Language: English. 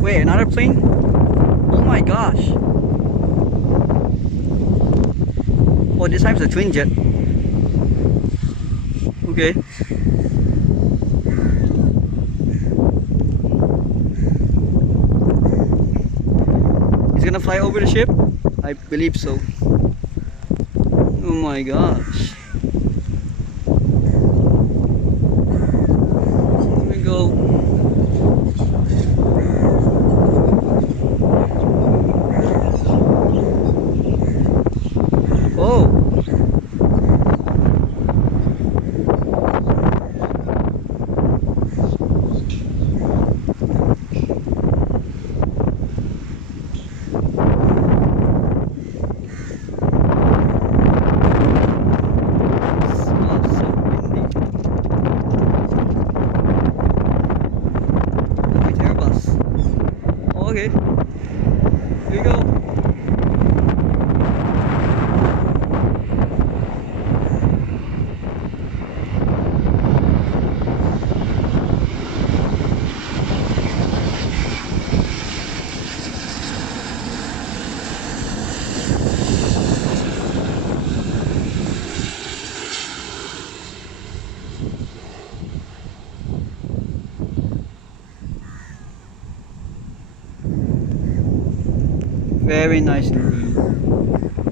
Wait, another plane? Oh my gosh. Oh, this time it's a twin jet. Okay. It's gonna fly over the ship? I believe so. Oh my gosh. Here we go. Oh. Okay, here we go. Very nice indeed.